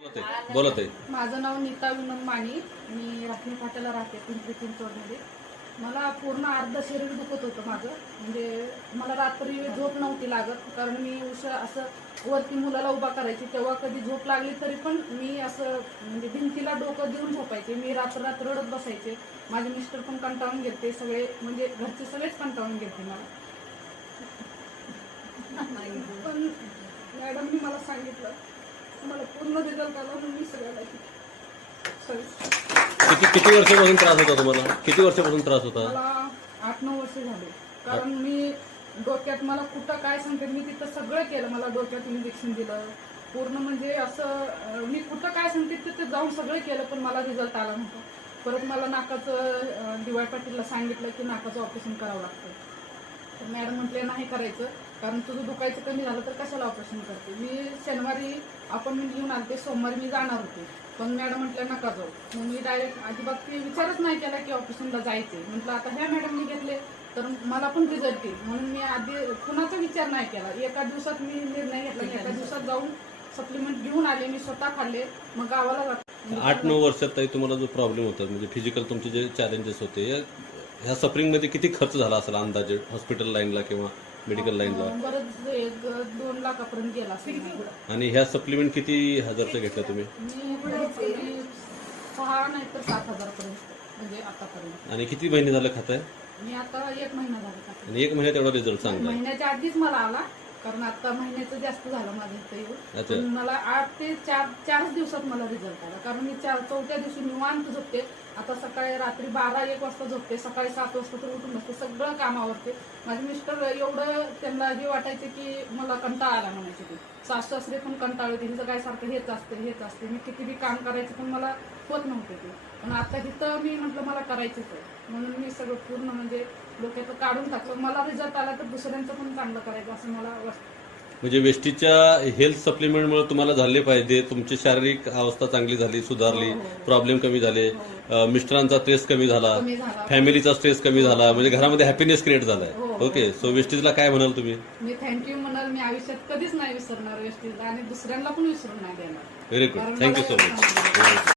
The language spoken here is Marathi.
बोलत आहे. माझं नाव नीता विनोद मानी. मी राखणी फाट्याला राहते, पिंपरी चिंचवडमध्ये. मला पूर्ण अर्ध शरीर दुखत होतं माझं. म्हणजे मला रात्री झोप नव्हती लागत, कारण मी असं वरती मुलाला उभा करायची, तेव्हा कधी झोप लागली तरी पण मी असं म्हणजे भिंतीला डोकं देऊन झोपायचे. मी रात्र रडत बसायचे. माझे मिस्टर पण कंटाळून घेते, सगळे म्हणजे घरचे सगळेच कंटाळून घेते मला. पण मॅडमनी मला सांगितलं, मला पूर्ण रिझल्ट आला म्हणून मी सगळ्याला किती वर्षापासून त्रास होता तुम्हाला? किती वर्षापासून त्रास होता? मला 8-9 वर्ष झाले. कारण मी डोक्यात मला कुठं काय सांगते, मी तिथं सगळं केलं. मला डोक्यात इंजेक्शन दिलं पूर्ण, म्हणजे असं मी कुठं काय सांगते तिथं जाऊन सगळं केलं, पण मला रिझल्ट आला नव्हता. परत मला नाकाचं डी वाय पाटीलला सांगितलं की नाकाचं ऑपरेशन करावं लागतं. तर मॅडम म्हटले नाही करायचं, कारण तुझं दुखायचं कमी झालं तर कशाला ऑपरेशन करते. मी शनिवारी अपॉइंटमेंट घेऊन आलते, सोमवारी मी जाणार होते, पण मॅडम म्हटलं नका जाऊ. मग मी डायरेक्ट अजिबात विचारच नाही केला की ऑपरेशनला जायचे. म्हटलं आता ह्या मॅडमनी घेतले तर मला पण रिझल्ट येईल, म्हणून मी आधी कुणाचा विचार नाही केला. एका दिवसात मी निर्णय घेतला, एका दिवसात जाऊन सप्लिमेंट घेऊन आले. मी स्वतः खाल्ले, मग गावाला जातो. 8-9 वर्षात ताई तुम्हाला जो प्रॉब्लेम होता, म्हणजे फिजिकल तुमचे जे चॅलेंजेस होते, ह्या सफरिंगमध्ये किती खर्च झाला असेल अंदाजे हॉस्पिटल लाईनला किंवा मेडिकल लाईनला? बरंच 1-2 लाखापर्यंत गेला असेल. आणि ह्या सप्लिमेंट किती हजारच्या घेतल्या तुम्ही? मी 6 नाही तर 7,000 पर्यंत, म्हणजे आतापर्यंत. आणि किती महिने झाले खाताय? मी आता 1 महिना झाला. आणि 1 महिन्यात एवढा रिझल्ट चांगला? महिन्याच्या आधीच मला आला, कारण आता महिन्याचं जास्त झालं माझं इथं येऊन. मला 8 ते 4 दिवसात मला रिझल्ट आला, कारण मी 4थ्या दिवशी निवांत झोपते. आता सकाळी रात्री 12-1 वाजता झोपते, सकाळी 7 वाजता तर उठून बसते, सगळं कामावरते. माझे मिस्टर एवढं त्यांना हे वाटायचे की मला कंटाळा आला म्हणायचे. ते सासू-सासरे पण कंटाळले, तिचं काय सारखं हेच असते. मी किती बी काम करायचे पण मला होत नव्हते ते. पण आता इथं मी म्हटलं मला करायचंच आहे, म्हणून मी सगळं पूर्ण म्हणजे डोक्यात काढून टाकलं. मला रिझल्ट आला तर दुसऱ्यांचं पण चांगलं करायचं असं मला वाटतं. म्हणजे वेस्टीच्या हेल्थ सप्लिमेंटमुळे तुम्हाला झाले पाहिजे, तुमची शारीरिक अवस्था चांगली झाली, सुधारली, प्रॉब्लेम कमी झाले, मिस्टरांचा स्ट्रेस कमी झाला, फॅमिलीचा स्ट्रेस कमी झाला, म्हणजे घरामध्ये हॅपीनेस क्रिएट झालाय. ओके, सो वेस्टीजला काय म्हणाल तुम्ही? मी थँक्यू म्हणाल. मी आयुष्यात कधीच नाही विसरणार वेस्टीजला, आणि दुसऱ्यांना पण विसरून नाही देणार. Very good, thank you so much.